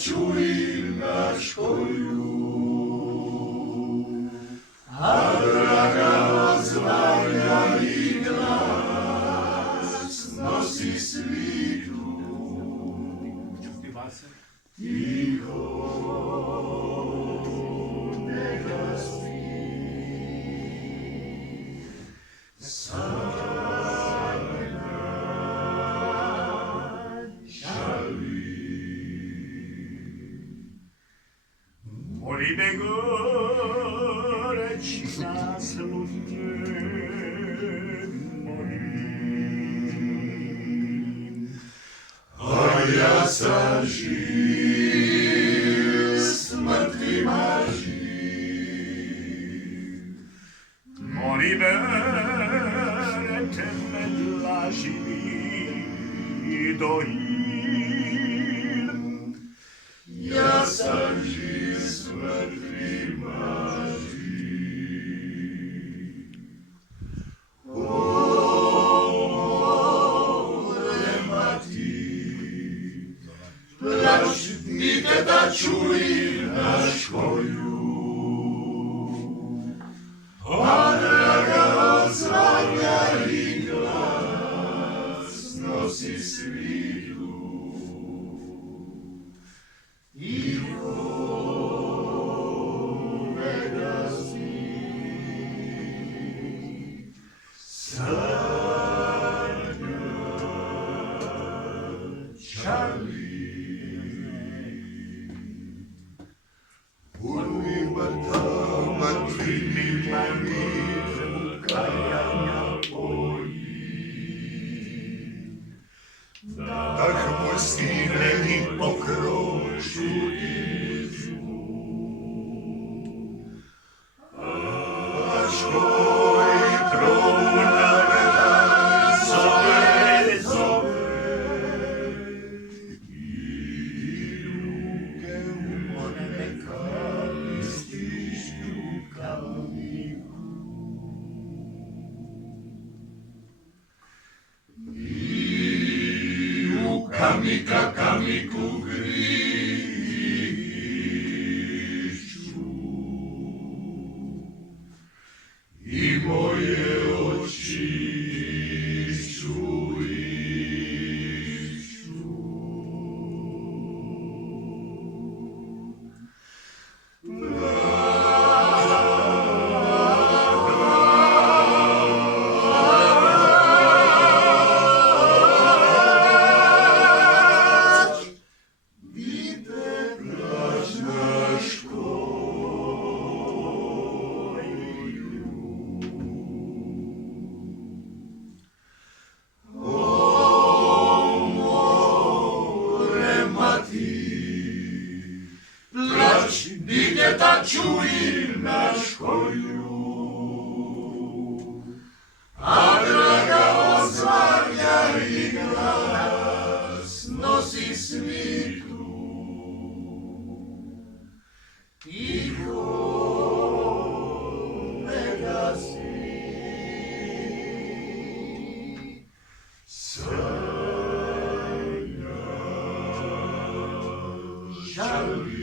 čuj naškoju, a draga odzvanja i glas nosi svitu. Tiho neka spi, Moline goreći nas ludnje, molim. a ja sam živ, s mrtvima živ. Molim, berete me dla živih dojil. Ja sam živ, s mrtvima živ. O, nema ti, plać dite čuj naškoju, a draga odzvanja i glas nosi svitu. Tiho neka spi, sanja Charlie. Urmi mrtama čini mani kajanja boji. Tak moj stireni pokroču iđu, až koji truna vetar zove. I ruke umorne kami stišću kalniku. Kamika, kamiku grišću i moje oči išću. Dite čuj naškoju, a draga odzvanja i glas nosi svitu. Tiho neka spi, sanja Charlie.